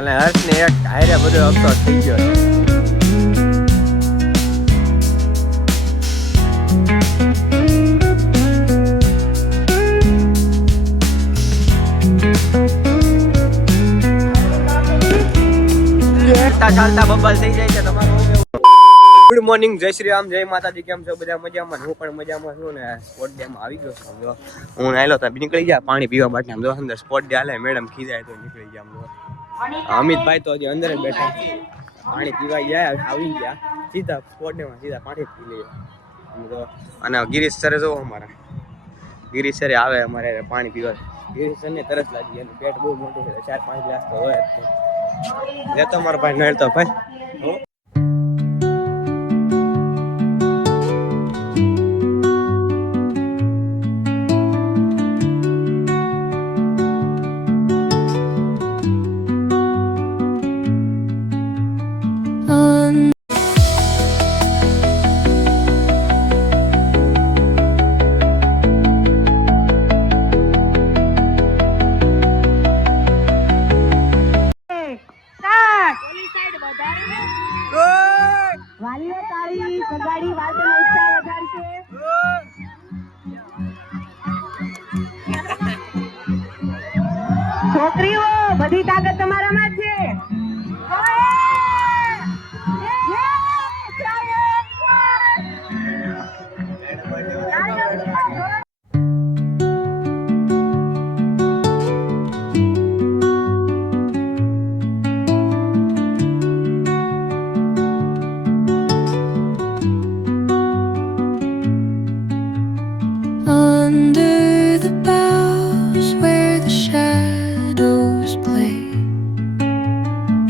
અને હર્ષને એક હારે બધો અફસોસ થઈ ગયો છે. ચાલતા બબલ થઈ જાય છે તમારું. ગુડ મોર્નિંગ, જય શ્રી રામ, જય માતાજી. કેમ છો બધા? મજામાં? હું પણ મજામાં છું ને. સ્પોર્ટ ડે માં આવી ગયો છું. જો હું નાયલો તો નીકળી ગયા પાણી પીવા માટે. આમ જો અંદર સ્પોર્ટ ડે હાલે, મેડમ ખીજાય તો નીકળી ગયા. આમ જો અમિતભાઈ તો હજી અંદર જ બેઠા, પાણી પીવા ગયા, આવી ગયા સીધા સ્પોર્ટ ડે માં, સીધા પાણી પી લઈએ. આમ જો અને ગિરીશ સરે જો અમારા ગિરીશ સરે આવે અમારે પાણી પીવા. ગિરીશ સરને તરસ લાગી, એનું પેટ બહુ મોટું છે, 4-5 ગ્લાસ તો હોય જ. લેતો મારો ભાઈ નડતો ભાઈ. છોકરીઓ બધી તાકાત તમારામાં છે.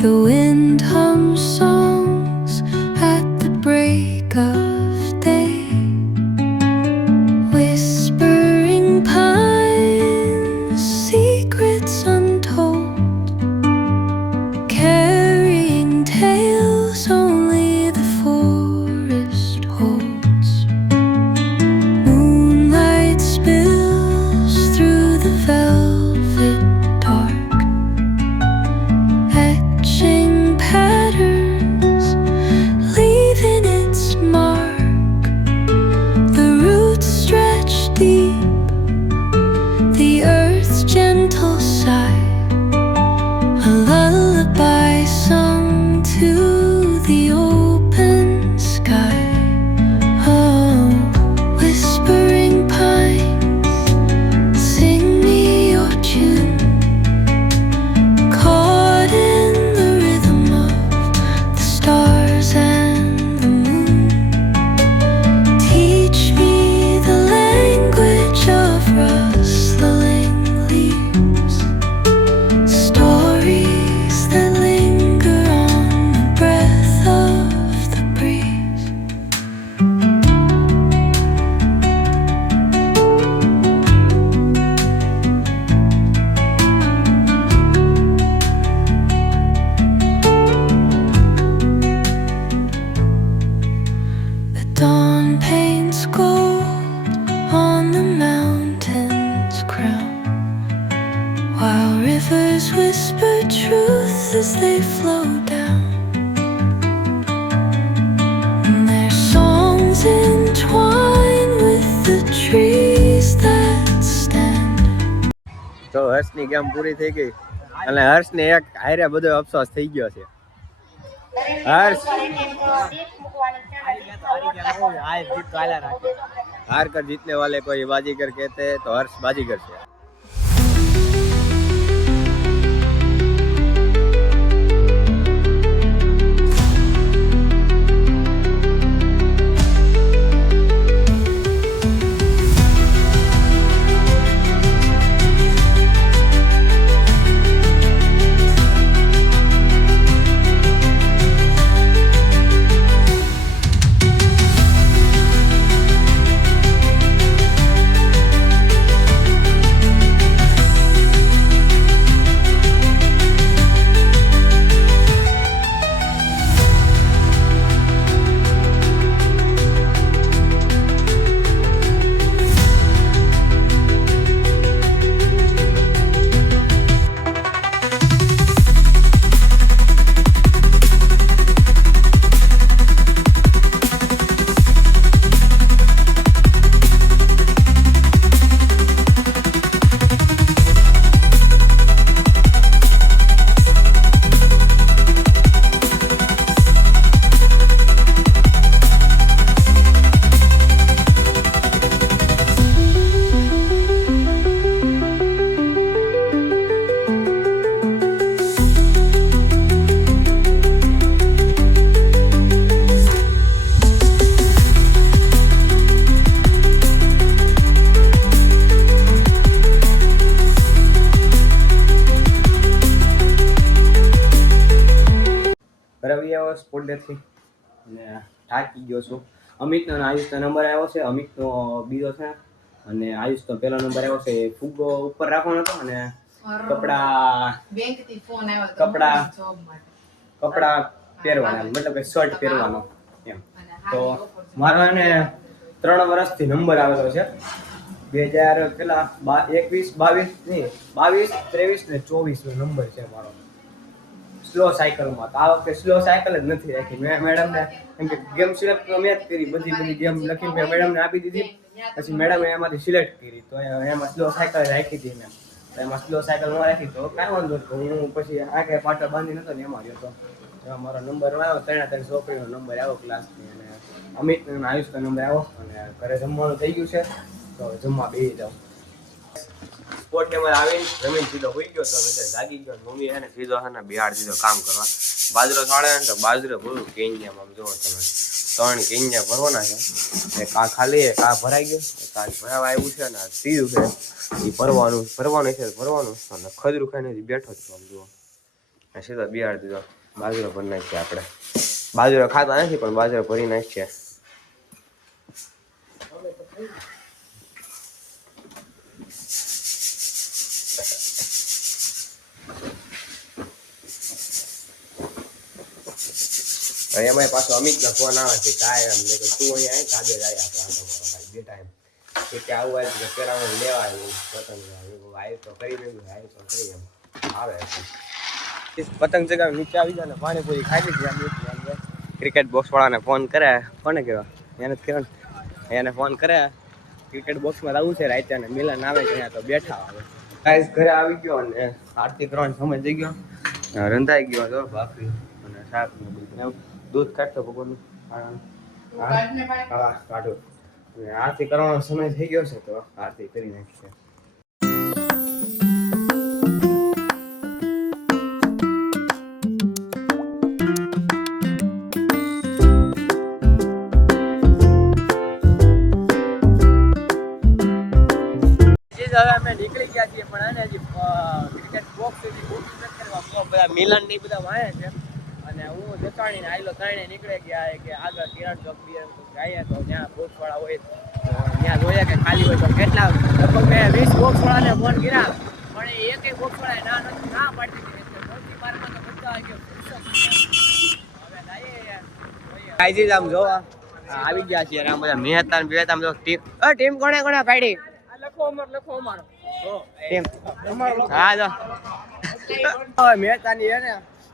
The wind hums songs at the break of day, whispering pines, secrets untold, carrying tales only the forest holds. Moonlight spills through the velvet dark, etching patterns, leaving its mark. The roots stretch deep, the earth's gentle sigh, a lullaby sung to the open sky. Oh, whispering pines, sing me your tune, caught in the rhythm of the stars and the moon. Teach me the language of rustling leaves, stories that linger on the breath of the breeze. The dawn paints gold on the mountain's crown, while rivers whisper truth as they flow down. And their songs entwine with the trees that stand. તો હર્ષની game પૂરી થઈ ગઈ અને હર્ષને એક હારે બધો અફસોસ થઈ ગયો છે. હર્ષ हार कर जीतने वाले को ये बाजीगर कहते हैं, तो हर्ष बाजीगर से આવી આવ્યો સ્પોર્ટ ડેથી અને થાકી ગયો છું. અમિતનો અને આયુષનો નંબર આવ્યો છે. અમિતનો બીજો છે અને આયુષનો પહેલો નંબર આવ્યો છે. ફુગ્ગો ઉપર રાખવાનો હતો અને કપડા પહેરવાના, મતલબ કે શર્ટ પહેરવાનો એમ. તો મારો એને 3 વર્ષથી નંબર આવેલો છે. 2000 પેલા 21, 22 નહીં, 22, 23 ને 24 નો નંબર છે મારો સ્લો સાયકલમાં. તો આ વખતે સ્લો સાયકલ જ નથી રાખી મેં મેડમને, કેમ કે ગેમ સિલેક્ટ મેં જ કરી, બધી ગેમ લખીને મેં મેડમને આપી દીધી. પછી મેડમે એમાંથી સિલેક્ટ કરી તો એમાં સ્લો સાયકલ રાખી હતી મેં. તો એમાં સ્લો સાયકલ ન રાખી તો કાંઈ વાંધો નહીં. હું પછી આગળ પાછળ બાંધી નતો ને એમાં રહ્યો તો એમાં મારો નંબર આવ્યો. 3 છોકરીનો નંબર આવ્યો ક્લાસની અને અમિત અને આયુષનો નંબર આવ્યો અને ઘરે જમવાનું થઈ ગયું છે તો જમવા બેસી જાઉં. સ્પોર્ટ ડેમાં આવીને જમીન સીધો હોઈ ગયો તો મેં જાગી ગયો. મમ્મી એને સીધો છે ને બિહાર સીધો કામ કરવા બાજરો છાળે ને તો બાજરો ભરું કેન્યામાં. આમ જુઓ તમે 3 કેન્યા ભરવાના છે. એક આ ખાલી એક આ ભરાઈ ગયો, એક આ ભરાવા આવ્યું છે ને આ સીધું છે એ ભરવાનું છે અને ખજરું ખાઈને બેઠો છું. આમ જુઓ સીધો બિહાર દીધો. બાજરો ભરી નાખીએ આપણે. બાજરો ખાતા નથી પણ બાજરો ભરી નાખીએ. એમાં પાછો અમિતનો ફોન આવે છે કાંઈ એમ તું અહીંયા કાબે જાય આપણે આટો મારો ભાઈ 2 ટાઈમ કે આવું આવે કે પેલા લેવા આવ્યું પતંગ આવ્યું તો કરી દેવું આવ્યું તો કરી એમ આવે પતંગ ચગાવી નીચે આવી જાય ને પાણીપુરી ખાઈ લીધી. ક્રિકેટ બોક્સ વાળાને ફોન કરે, કોને કહેવા એને કહેવાનું, એને ફોન કરે ક્રિકેટ બોક્સમાં આવવું છે રાતે અને મિલન આવે છે ત્યાં તો બેઠા આવે. ગાઈસ ઘરે આવી ગયો અને 8 થી 3 સમય થઈ ગયો, રંધાઈ ગયો તો ભાખરી અને શાક ને બધું. દૂધ કાઢતો ભગવાનનું કાઢો અને આરતી કરવાનો સમય થઈ ગયો છે તો આરતી કરી નાખી છે. હવે અમે નીકળી ગયા છીએ પણ આને હજી ક્રિકેટ બોક્સ સુધી બુકિંગ નથી કરવા. બધા મિલન ને બધા વાયા છે અને હું જતાણીને આવેલો ત્રણે નીકળે ગયા કે આગળ કિરણ ચોક બી જઈએ તો ત્યાં બોક્સ વાળા હોય ત્યાં જોઈએ કે ખાલી હોય તો કેટલા. લગભગ મેં 20 બોક્સ વાળાને ફોન કર્યા પણ એકેય બોક્સ વાળાએ ના પાડતી હતી. સૌથી મારમાં તો બધા આવી ગયો. હવે જઈએ આમ જોવા આવી ગયા છીએ આમ બધા મહેતા ને બેતા જો ટીમ કોણે કાઢી લખો અમારો ટીમ હા જો મહેતાની હે ને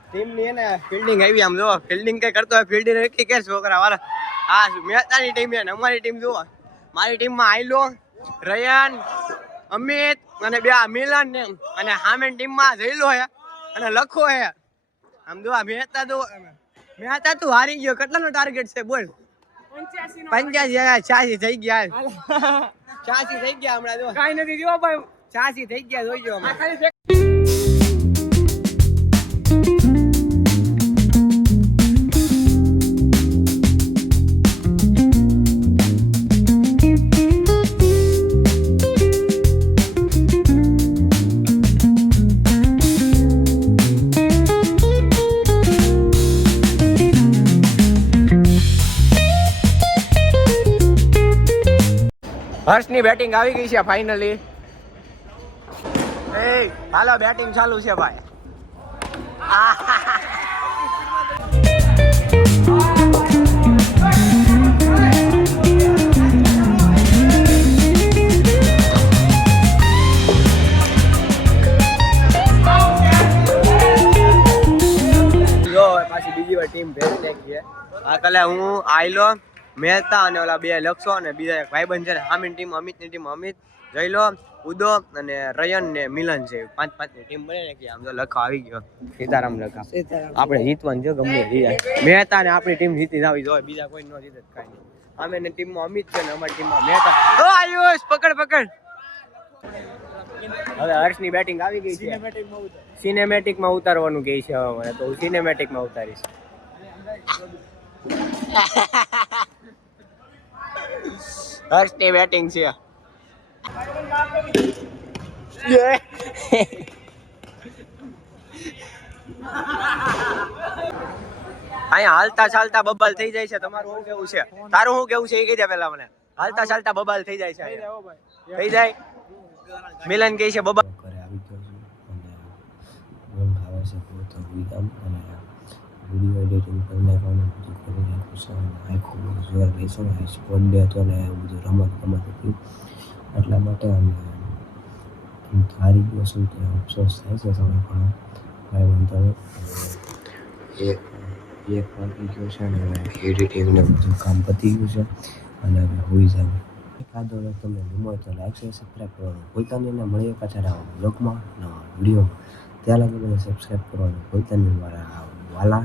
ટીમની હે ને ફિલ્ડિંગ આવી આમ જો ફિલ્ડિંગ કઈ કરતો હોય ફિલ્ડિંગ નક્કી કે છોકરા વાળા. હા મહેતાની ટીમ છે ને અમારી ટીમ જુઓ. મારી ટીમમાં આયલો, રયાન, અમિત અને બે મિલન ને અને સામે ટીમમાં જયલો હે અને લખો હે. આમ જો મહેતા તો મહેતા તું હારી ગયો. કેટલાનો ટાર્ગેટ છે બોલ? 85 86 થઈ ગયા. 86 થઈ ગયા હમણાં જો કાઈ નથી જો ભાઈ 86 થઈ ગયા જોઈજો ખાલી. હર્ષની બેટિંગ આવી ગઈ છે ફાઇનલી. હાલો બેટિંગ ચાલુ છે ભાઈ. જો પાછી બીજી વાર ટીમ ભેગી નાખી. આ કલે હું આયલો, મહેતા અને ઓલા બે લક્ષો અને બીજા એક ભાઈબંધ છે ને સામેની ટીમ અમિતની ટીમ અમિત, જયલો, ઉદો અને રયન ને મિલન છે. 5-5 ની ટીમ બની નાખી. આમ તો લખા આવી ગયો સીતારામ લખા. આપણે જીતવાનું છે ગમે જીતાય. મહેતા ને આપણી ટીમ જીતી જાવી જોઈએ, બીજા કોઈ ન જીતે કાંઈ નહીં. સામેની ટીમમાં અમિત છે ને અમારી ટીમમાં મહેતા. ઓ આયુષ પકડ. હવે હર્ષની બેટિંગ આવી ગઈ છે. સિનેમેટિકમાં ઉતારવાનું કહે છે હવે મને તો હું સિનેમેટિકમાં ઉતારીશ. હર્ષની બેટિંગ છે. અહીંયા હાલતા ચાલતા બબાલ થઈ જાય છે. તમારું શું કેવું છે? તારું શું કેવું છે એ કહી દે પેલા મને. હાલતા ચાલતા બબાલ થઈ જાય છે અહીંયા. થઈ જાય. મિલન કહે છે બબાલ. ઘરે આવી ગયો છું અને ઊંઘ આવે છે બહુ તો હુઈ જાઉં અને વિડીયો એડિટિંગ કરી નાખવાનું બધું કરી નાખ્યું છે અને આખું બધું જોર રહી છે ને સ્પોર્ટ ડે હતો ને એવું બધું રમત હતી એટલા માટે અને હું તો હારી ગયો છું તો અફસોસ થાય છે થોડો ઘણો કાંઈ વાંધો નહીં. એક વાગી ગયો છે અને એડિટિંગ ને બધું કામ પતી ગયું છે અને હવે હોઈ જાઉં. એકાદો તમને ગમો તો લાઈક શેર સબસ્ક્રાઈબ કરવાનું ભૂલતા નહીં. અને મળીએ પાછા નવા બ્લોગમાં નવા વિડીયોમાં. ત્યાં લગી મને સબસ્ક્રાઈબ કરવાનું ભૂલતા નહીં મારા વાલા